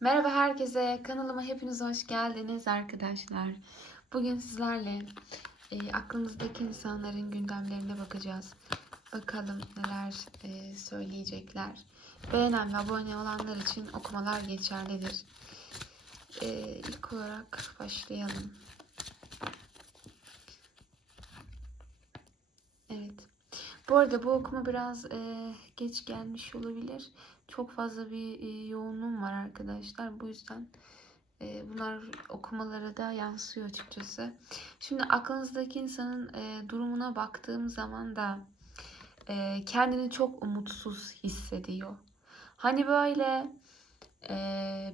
Merhaba herkese, kanalıma hepiniz hoş geldiniz arkadaşlar. Bugün sizlerle e, aklınızdaki insanların gündemlerine bakacağız. Bakalım neler e, söyleyecekler. Beğenen ve abone olanlar için okumalar geçerlidir. E, ilk olarak başlayalım. Evet. Bu arada bu okuma biraz e, geç gelmiş olabilir. Çok fazla bir e, yoğunluğum var arkadaşlar. Bu yüzden e, bunlar okumalara da yansıyor açıkçası. Şimdi aklınızdaki insanın e, durumuna baktığım zaman da kendini çok umutsuz hissediyor. Hani böyle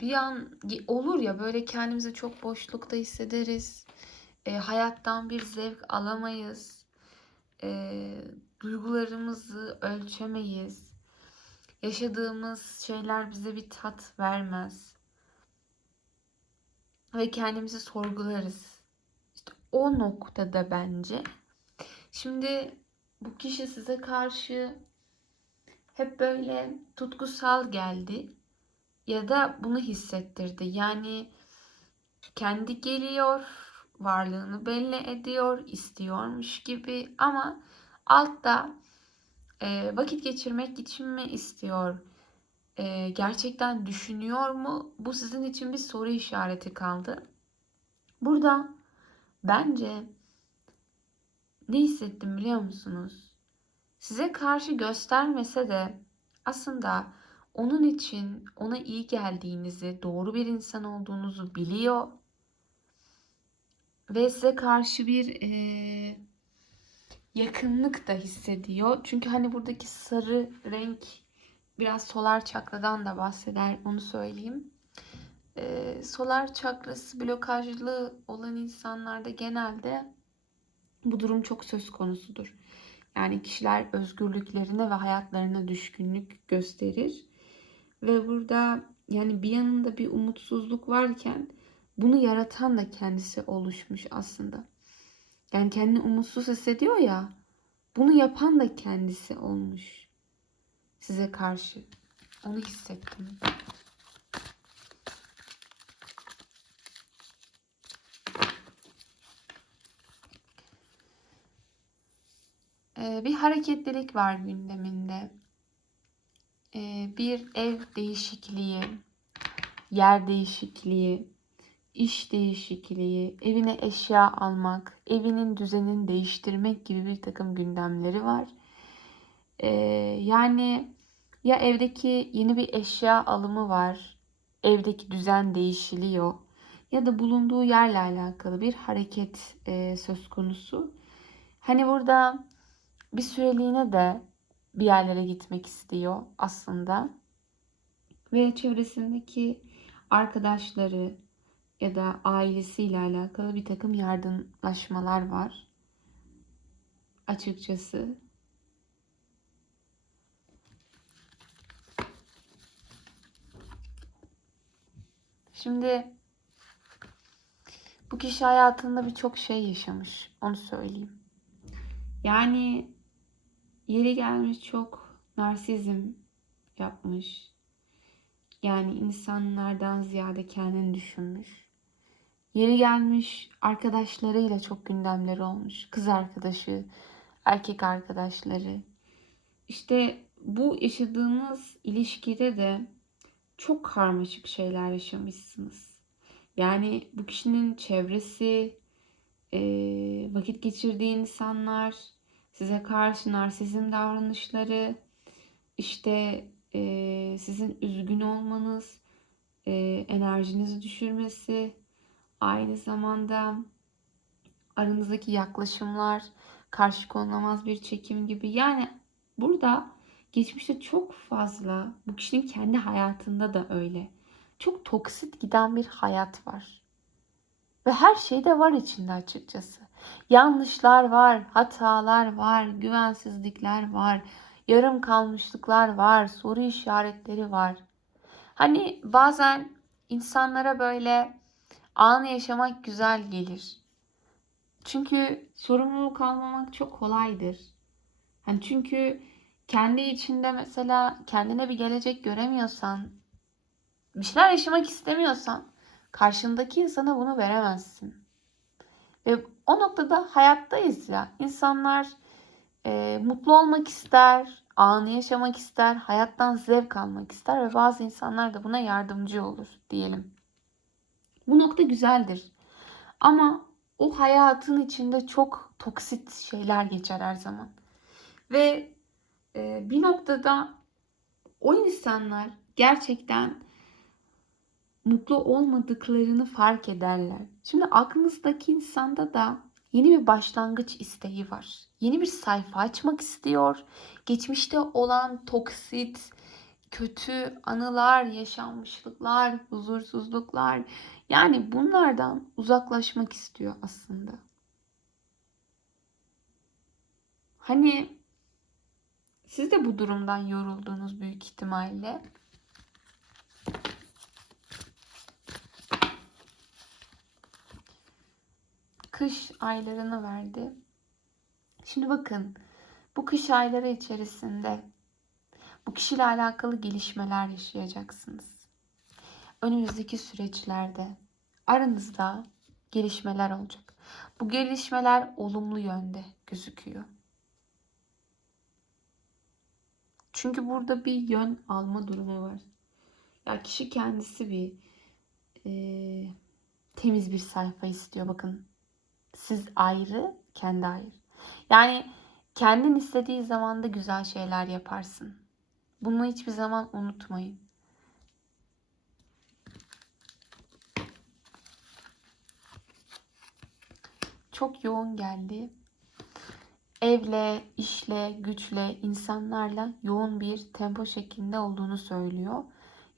bir an olur ya böyle kendimizi çok boşlukta hissederiz. Hayattan bir zevk alamayız. Duygularımızı ölçemeyiz. Yaşadığımız şeyler bize bir tat vermez. Ve kendimizi sorgularız. İşte o noktada bence. Şimdi bu kişi size karşı hep böyle tutkusal geldi ya da bunu hissettirdi. Yani kendi geliyor, varlığını belli ediyor, istiyormuş gibi ama altta e, vakit geçirmek için mi istiyor? E, gerçekten düşünüyor mu? Bu sizin için bir soru işareti kaldı. Burada bence ne hissettim biliyor musunuz? Size karşı göstermese de aslında onun için ona iyi geldiğinizi, doğru bir insan olduğunuzu biliyor ve size karşı bir e, yakınlık da hissediyor. Çünkü hani buradaki sarı renk biraz solar çakradan da bahseder onu söyleyeyim. Ee, solar çakrası blokajlı olan insanlarda genelde bu durum çok söz konusudur. Yani kişiler özgürlüklerine ve hayatlarına düşkünlük gösterir. Ve burada yani bir yanında bir umutsuzluk varken bunu yaratan da kendisi oluşmuş aslında. Yani kendini umutsuz hissediyor ya. Bunu yapan da kendisi olmuş. Size karşı. Onu hissettim. Ee, bir hareketlilik var gündeminde. Ee, bir ev değişikliği, yer değişikliği, iş değişikliği, evine eşya almak, evinin düzenini değiştirmek gibi bir takım gündemleri var. Ee, yani ya evdeki yeni bir eşya alımı var, evdeki düzen değişiliyor ya da bulunduğu yerle alakalı bir hareket e, söz konusu. Hani burada bir süreliğine de bir yerlere gitmek istiyor aslında. Ve çevresindeki arkadaşları, ya da ailesiyle alakalı bir takım yardımlaşmalar var. Açıkçası. Şimdi bu kişi hayatında birçok şey yaşamış. Onu söyleyeyim. Yani yeri gelmiş çok narsizm yapmış. Yani insanlardan ziyade kendini düşünmüş. Yeri gelmiş arkadaşlarıyla çok gündemleri olmuş. Kız arkadaşı, erkek arkadaşları. İşte bu yaşadığınız ilişkide de çok karmaşık şeyler yaşamışsınız. Yani bu kişinin çevresi, e, vakit geçirdiği insanlar, size karşı narsizm davranışları, işte e, sizin üzgün olmanız, e, enerjinizi düşürmesi, aynı zamanda aranızdaki yaklaşımlar, karşı konulamaz bir çekim gibi. Yani burada geçmişte çok fazla bu kişinin kendi hayatında da öyle. Çok toksit giden bir hayat var. Ve her şey de var içinde açıkçası. Yanlışlar var, hatalar var, güvensizlikler var, yarım kalmışlıklar var, soru işaretleri var. Hani bazen insanlara böyle anı yaşamak güzel gelir. Çünkü sorumluluk almamak çok kolaydır. Hani çünkü kendi içinde mesela kendine bir gelecek göremiyorsan bir şeyler yaşamak istemiyorsan karşındaki insana bunu veremezsin. Ve o noktada hayattayız ya. İnsanlar e, mutlu olmak ister, anı yaşamak ister, hayattan zevk almak ister ve bazı insanlar da buna yardımcı olur diyelim. Bu nokta güzeldir. Ama o hayatın içinde çok toksit şeyler geçer her zaman. Ve e, bir noktada o insanlar gerçekten mutlu olmadıklarını fark ederler. Şimdi aklınızdaki insanda da yeni bir başlangıç isteği var. Yeni bir sayfa açmak istiyor. Geçmişte olan toksit, kötü anılar, yaşanmışlıklar, huzursuzluklar yani bunlardan uzaklaşmak istiyor aslında. Hani siz de bu durumdan yoruldunuz büyük ihtimalle. Kış aylarını verdi. Şimdi bakın bu kış ayları içerisinde bu kişiyle alakalı gelişmeler yaşayacaksınız. Önümüzdeki süreçlerde aranızda gelişmeler olacak. Bu gelişmeler olumlu yönde gözüküyor. Çünkü burada bir yön alma durumu var. Ya kişi kendisi bir e, temiz bir sayfa istiyor. Bakın siz ayrı, kendi ayrı. Yani kendin istediği zaman da güzel şeyler yaparsın. Bunu hiçbir zaman unutmayın. Çok yoğun geldi. Evle, işle, güçle, insanlarla yoğun bir tempo şeklinde olduğunu söylüyor.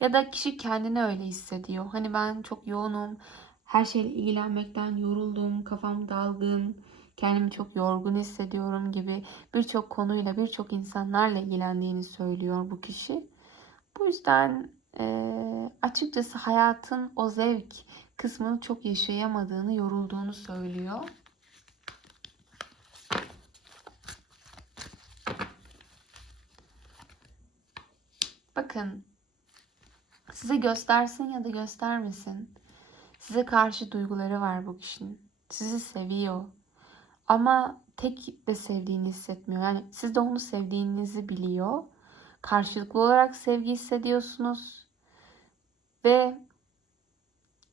Ya da kişi kendini öyle hissediyor. Hani ben çok yoğunum, her şeyle ilgilenmekten yoruldum, kafam dalgın, kendimi çok yorgun hissediyorum gibi birçok konuyla, birçok insanlarla ilgilendiğini söylüyor bu kişi. Bu yüzden e, açıkçası hayatın o zevk kısmını çok yaşayamadığını, yorulduğunu söylüyor. Bakın size göstersin ya da göstermesin. Size karşı duyguları var bu kişinin. Sizi seviyor. Ama tek de sevdiğini hissetmiyor. Yani siz de onu sevdiğinizi biliyor. Karşılıklı olarak sevgi hissediyorsunuz. Ve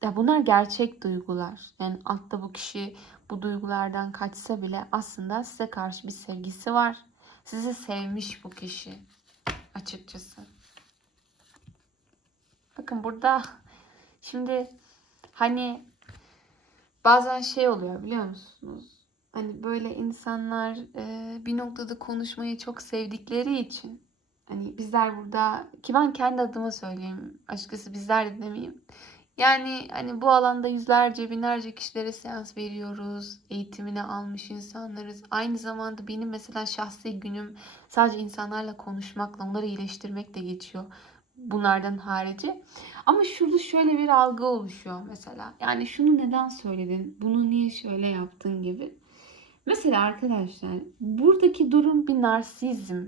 ya bunlar gerçek duygular. Yani altta bu kişi bu duygulardan kaçsa bile aslında size karşı bir sevgisi var. Sizi sevmiş bu kişi açıkçası. Bakın burada şimdi hani bazen şey oluyor biliyor musunuz? Hani böyle insanlar e, bir noktada konuşmayı çok sevdikleri için hani bizler burada ki ben kendi adıma söyleyeyim açıkçası bizler de demeyeyim. Yani hani bu alanda yüzlerce binlerce kişilere seans veriyoruz. Eğitimini almış insanlarız. Aynı zamanda benim mesela şahsi günüm sadece insanlarla konuşmakla, onları iyileştirmekle geçiyor bunlardan harici. Ama şurada şöyle bir algı oluşuyor mesela. Yani şunu neden söyledin? Bunu niye şöyle yaptın gibi. Mesela arkadaşlar buradaki durum bir narsizm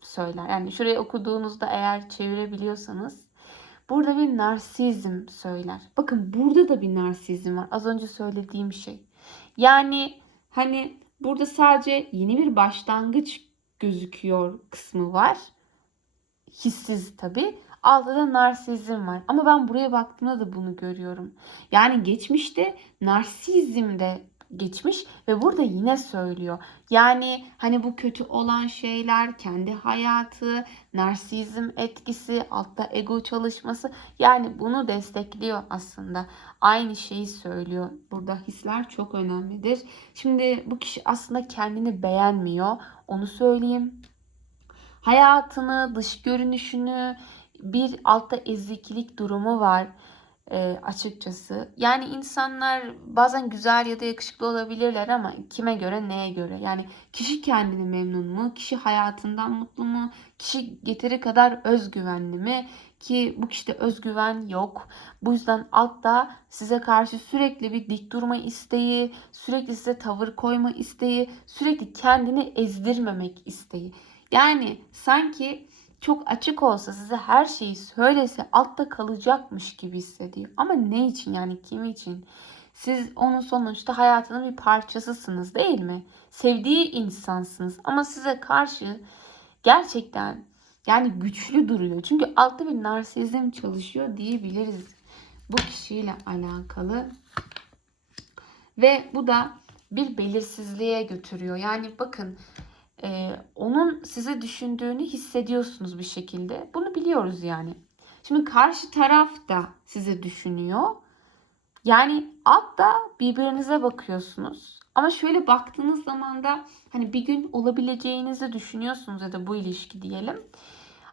söyler. Yani şurayı okuduğunuzda eğer çevirebiliyorsanız burada bir narsizm söyler. Bakın burada da bir narsizm var. Az önce söylediğim şey. Yani hani burada sadece yeni bir başlangıç gözüküyor kısmı var. Hissiz tabii. Altta da narsizm var. Ama ben buraya baktığımda da bunu görüyorum. Yani geçmişte narsizm de geçmiş ve burada yine söylüyor. Yani hani bu kötü olan şeyler, kendi hayatı, narsizm etkisi, altta ego çalışması yani bunu destekliyor aslında. Aynı şeyi söylüyor. Burada hisler çok önemlidir. Şimdi bu kişi aslında kendini beğenmiyor. Onu söyleyeyim. Hayatını, dış görünüşünü, bir altta eziklik durumu var e, açıkçası. Yani insanlar bazen güzel ya da yakışıklı olabilirler ama kime göre neye göre? Yani kişi kendini memnun mu? Kişi hayatından mutlu mu? Kişi getiri kadar özgüvenli mi? Ki bu kişide özgüven yok. Bu yüzden altta size karşı sürekli bir dik durma isteği, sürekli size tavır koyma isteği, sürekli kendini ezdirmemek isteği. Yani sanki çok açık olsa size her şeyi söylese altta kalacakmış gibi hissediyor. Ama ne için yani kim için? Siz onun sonuçta hayatının bir parçasısınız değil mi? Sevdiği insansınız ama size karşı gerçekten yani güçlü duruyor. Çünkü altta bir narsizm çalışıyor diyebiliriz bu kişiyle alakalı. Ve bu da bir belirsizliğe götürüyor. Yani bakın e, onun sizi düşündüğünü hissediyorsunuz bir şekilde. Bunu biliyoruz yani. Şimdi karşı taraf da sizi düşünüyor. Yani altta birbirinize bakıyorsunuz. Ama şöyle baktığınız zaman da hani bir gün olabileceğinizi düşünüyorsunuz ya da bu ilişki diyelim.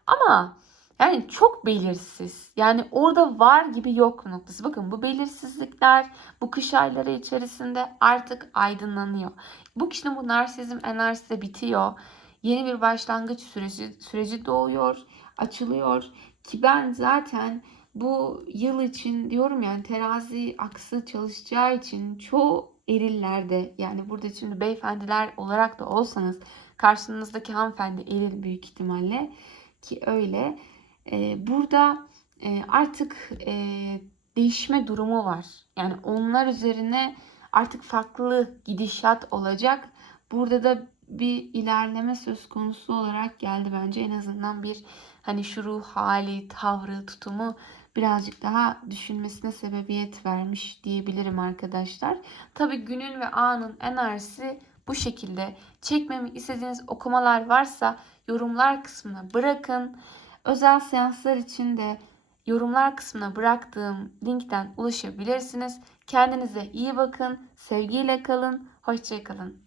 Ama yani çok belirsiz. Yani orada var gibi yok noktası. Bakın bu belirsizlikler bu kış ayları içerisinde artık aydınlanıyor. Bu kişinin bu narsizm enerjisi de bitiyor. Yeni bir başlangıç süreci, süreci doğuyor, açılıyor. Ki ben zaten bu yıl için diyorum yani terazi aksı çalışacağı için çoğu erillerde yani burada şimdi beyefendiler olarak da olsanız karşınızdaki hanımefendi eril büyük ihtimalle ki öyle. Ee, burada e, artık e, değişme durumu var. Yani onlar üzerine artık farklı gidişat olacak. Burada da bir ilerleme söz konusu olarak geldi bence en azından bir hani şu ruh hali, tavrı, tutumu birazcık daha düşünmesine sebebiyet vermiş diyebilirim arkadaşlar. Tabi günün ve anın enerjisi bu şekilde. Çekmemi istediğiniz okumalar varsa yorumlar kısmına bırakın. Özel seanslar için de yorumlar kısmına bıraktığım linkten ulaşabilirsiniz. Kendinize iyi bakın, sevgiyle kalın, hoşçakalın.